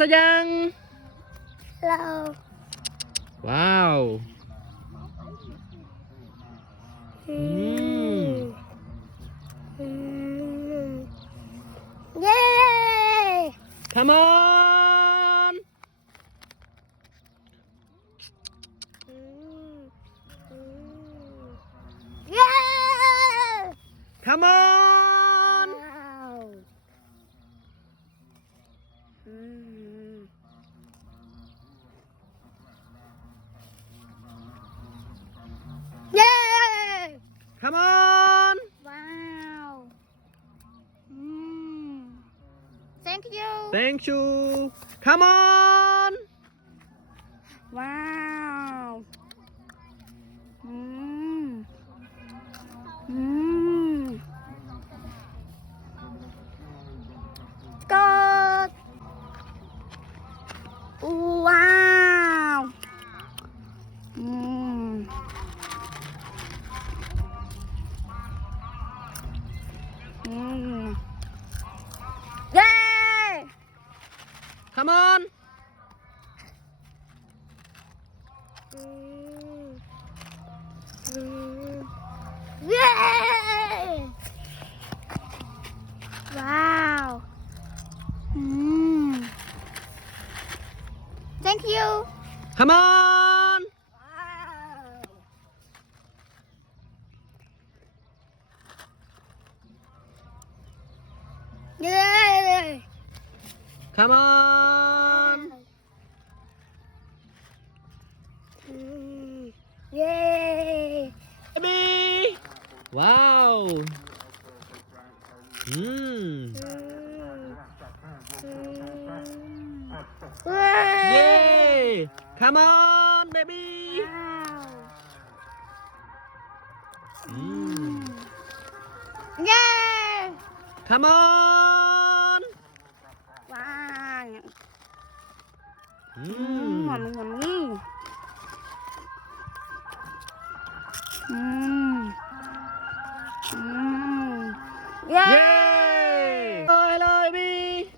Sayang. Hello. Wow. Yay! Come on. Yeah! Come on. Wow. Yay! Come on. Wow. Thank you. Thank you. Come on. Wow. Good. Wow. Yay! Come on. Yay! Wow. Thank you. Come on. Wow. Yay! Come on. Yay! Baby. Wow. Yay. Come on, baby. Yay! Come on. Wow. Mm. Yay! Yay! Oh, hello, baby.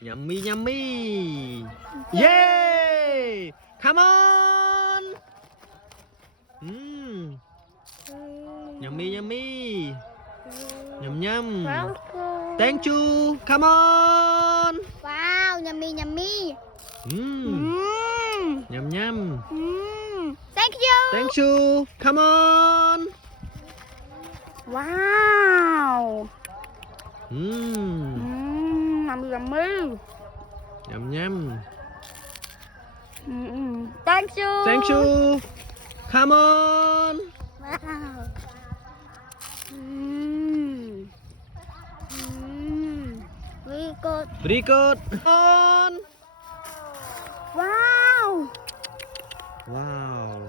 Yummy, yummy. Yay! Come on. Yummy, yummy. Yum, yum. Thank you. Come on. Wow, yummy, yummy. Yum, yum. Thank you. Thank you. Come on. Wow. Yummy, yummy. Yum, yum. Thank you. Thank you. Come on. Wow. Very good. Berikut. On. Wow. Wow.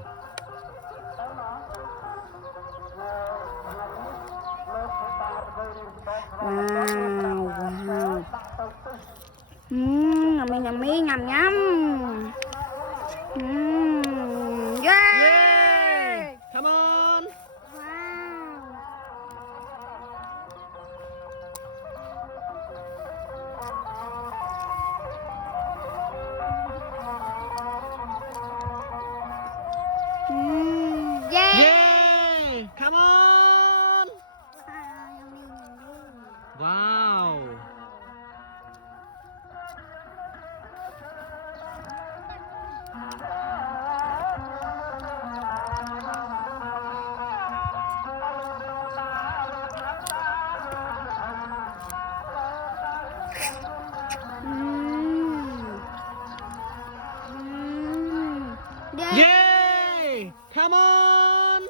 Wow. Wow. Yummy, yummy, nhầm nhắm. Yay. Yay! Come on. Wow. Yay. Yay! Come on. Wow. Yay! Come on.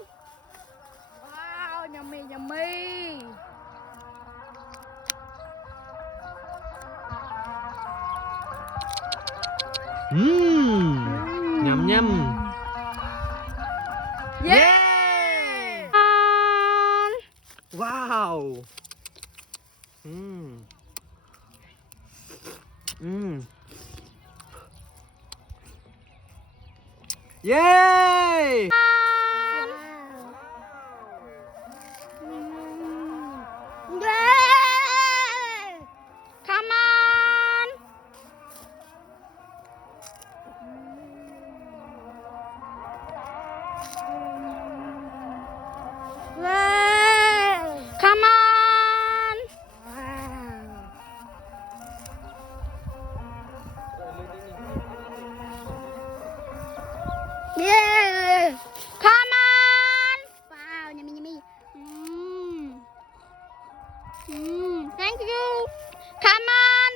Wow, yummy, yummy. Nhầm nhầm. Yay! Wow. Yay! Yay! Come on! Thank you. Come on,